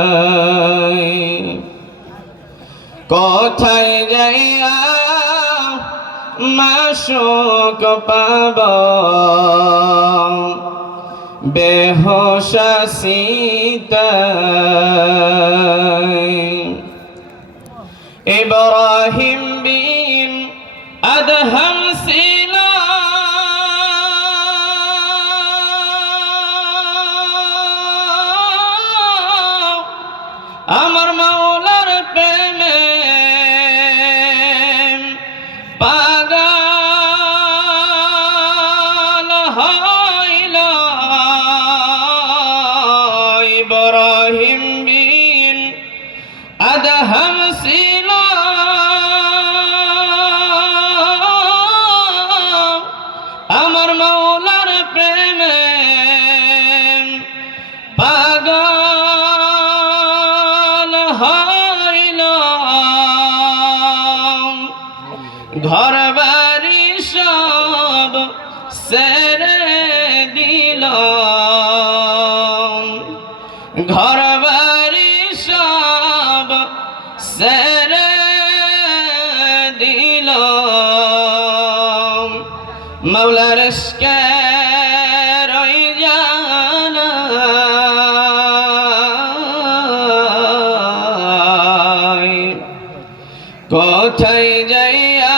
বেহোশাসিতায় কোথায় যাইয়া মাশউক পাব বেহোশাসিতায় ইব্রাহিম বিন আদহাম ছিল আমার মাওলার প্রেমে পাগল হইল ইব্রাহিম বিন আদহাম ছিল আমার মাওলার প্রেমে পাগল হইল ঘর বাড়ি সব ছেড়ে দিল ঘর বাড়ি সব ছেড়ে দিল মাওলার ইশকে রই জানা কোথায় যাইয়া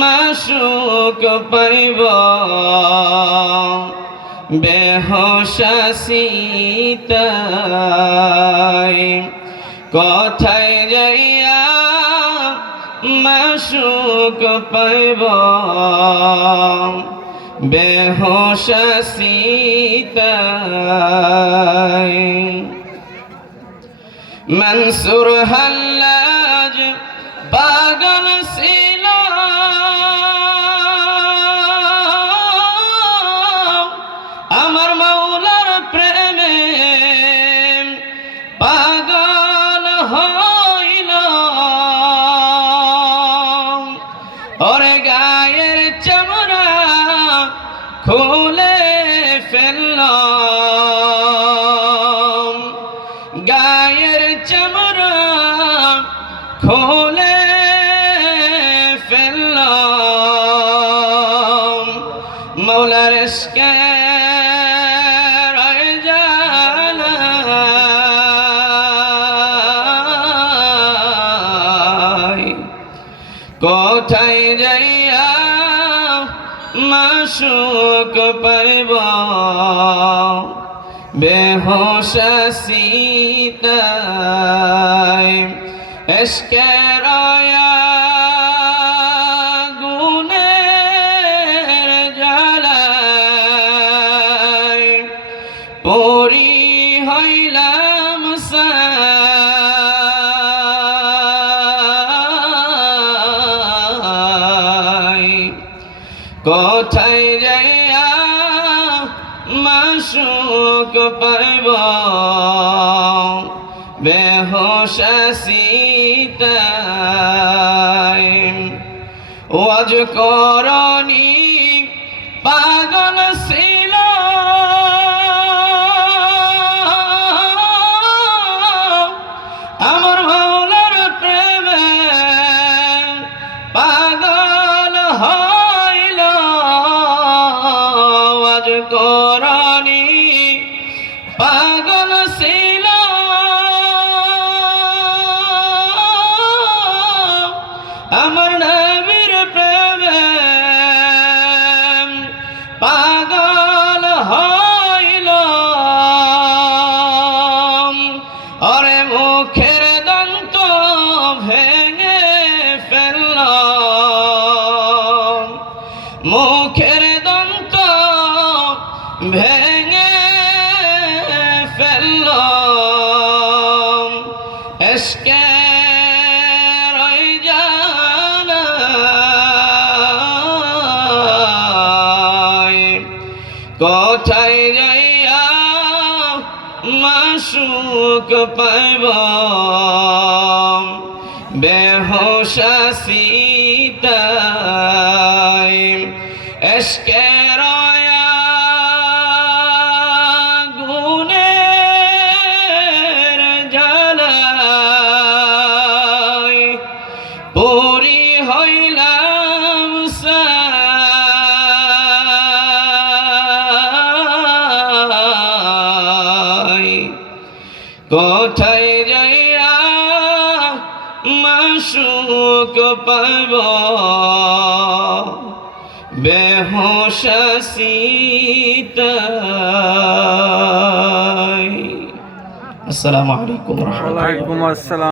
মাশউক পাইব বেহোশাসিতায় কোথায় যাইয়া মাশউক পাইব বেহোশাসিতায় মনসুর হাল্লাজ পাগল ছিল আমার মাওলার প্রেমে পাগল হইল ওরে গায়ের চামড়া খুলে ফেলল গায়ের চামড়া খুলে ফেলল মাওলার ইশকে রয় জানা কোথায় যাইয়া মাশউক পাইব বেহোশাসিতায় ইশকে রয়া গুনের জ্বালায় পরি হইলাম সায় কোথায় যাইয়া মাশউক পাইব বেহোশাসিতায় ওয়াজ করনি পাগল ছিল আমার মাওলার প্রেমে পাগল হইল ওয়াজ করনি পাগল ছিল আমার নবীর প্রেমে পাগল হইল ওরে মুখের দন্ত ভেঙে ফেলল মুখের দন্ত ভেঙে ফেলল ইশকে রয় জানা কোথায় যাইয়া মাশউক পাইব বেহোশাসিতায় ইশকে রয়া পুরি হইলাম সাই কোথায় যাইয়া মাশুক পাইব বেহোশাসিতাই। আসসালামু আলাইকুম। ওয়ালাইকুম আসসালাম।